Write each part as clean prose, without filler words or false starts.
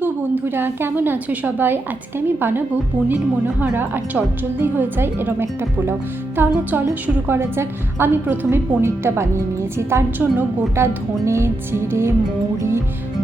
গো বন্ধুরা, কেমন আছো সবাই? আজকে আমি বানাবো পনির মনোহরা আর চটজলদি হয়ে যায় এরম একটা পোলাও। তাহলে চলো শুরু করা যাক। আমি প্রথমে পনিরটা বানিয়ে নিয়েছি। তার জন্য গোটা ধনে, জিরে, মৌরি,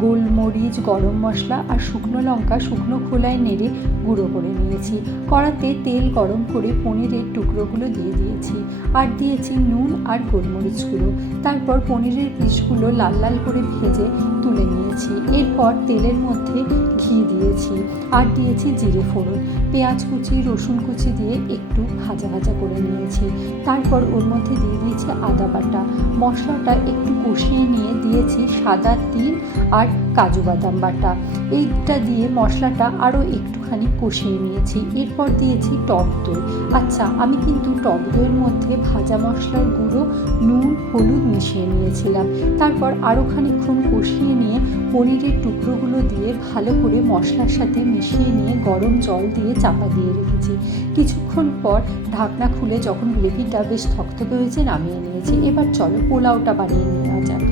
গোলমরিচ, গরম মশলা আর শুকনো লঙ্কা শুকনো খোলায় নেড়ে গুঁড়ো করে নিয়েছি। কড়াতে তেল গরম করে পনিরের টুকরোগুলো দিয়ে দিয়েছি আর দিয়েছি নুন আর গোলমরিচ গুঁড়ো। তারপর পনিরের পিসগুলো লাল লাল করে ভেজে তুলে নিয়েছি। এরপর তেলের মধ্যে ঘি দিয়েছি আর দিয়েছি জিরে ফোড়ন, পেঁয়াজ কুচি, রসুন কুচি দিয়ে একটু ভাজা ভাজা করে নিয়েছি। তারপর ওর মধ্যে দিয়ে দিয়েছি আদা বাটা। মশলাটা একটু কষিয়ে নিয়ে দিয়েছি সাদা তিল আর কাজু বাদাম বাটা। এইটা দিয়ে মশলাটা আরও একটুখানি কষিয়ে নিয়েছি। এরপর দিয়েছি টক দই। আচ্ছা, আমি কিন্তু টক দইয়ের মধ্যে ভাজা মশলার গুঁড়ো, নুন, হলুদ মিশিয়ে নিয়েছিলাম। তারপর আরও খানিকক্ষণ কষিয়ে নিয়ে পনিরের টুকরোগুলো দিয়ে ভালো করে মশলার সাথে মিশিয়ে নিয়ে গরম জল দিয়ে চাপা দিয়ে রেখেছি। কিছুক্ষণ পর ঢাকনা খুলে যখন গ্রেভিটা বেশ থকথকে হয়েছে নামিয়ে নিয়েছি। এবার চলো পোলাওটা বানিয়ে নেওয়া যাক।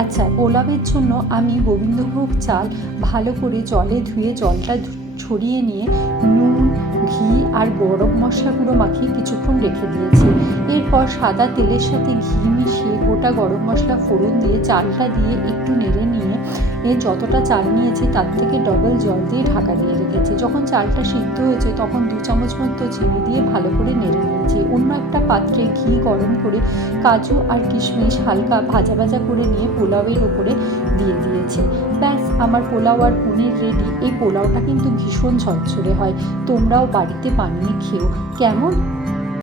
আচ্ছা, পোলাওয়ের জন্য আমি গোবিন্দভোগ চাল ভালো করে জলে ধুয়ে জলটা ছড়িয়ে নিয়ে নুন, ঘি আর গরম মশলা গুঁড়ো মাখিয়ে কিছুক্ষণ রেখে দিয়েছি। এরপর সাদা তেলের সাথে ঘি মিশিয়ে গোটা গরম মশলা ফোড়ন দিয়ে চালটা দিয়ে একটু নেড়ে নিয়ে যতটা চাল নিয়েছি তার থেকে ডবল জল দিয়ে ঢাকা দিয়ে রেখেছি। যখন চালটা সিদ্ধ হয়েছে তখন 2 চামচ মতো চিনি দিয়ে ভালো করে নেড়ে নিয়েছি। অন্য একটা পাত্রে ঘি গরম করে কাজু আর কিশমিশ হালকা ভাজা ভাজা করে নিয়ে পোলাওয়ের ওপরে দিয়ে দিয়েছি। ব্যাস, আমার পোলাও আর পনির রেডি। এই পোলাওটা কিন্তু ভীষণ ঝরঝরে হয়, তোমরাও বাড়িতে বানিয়ে খেও। কেমন?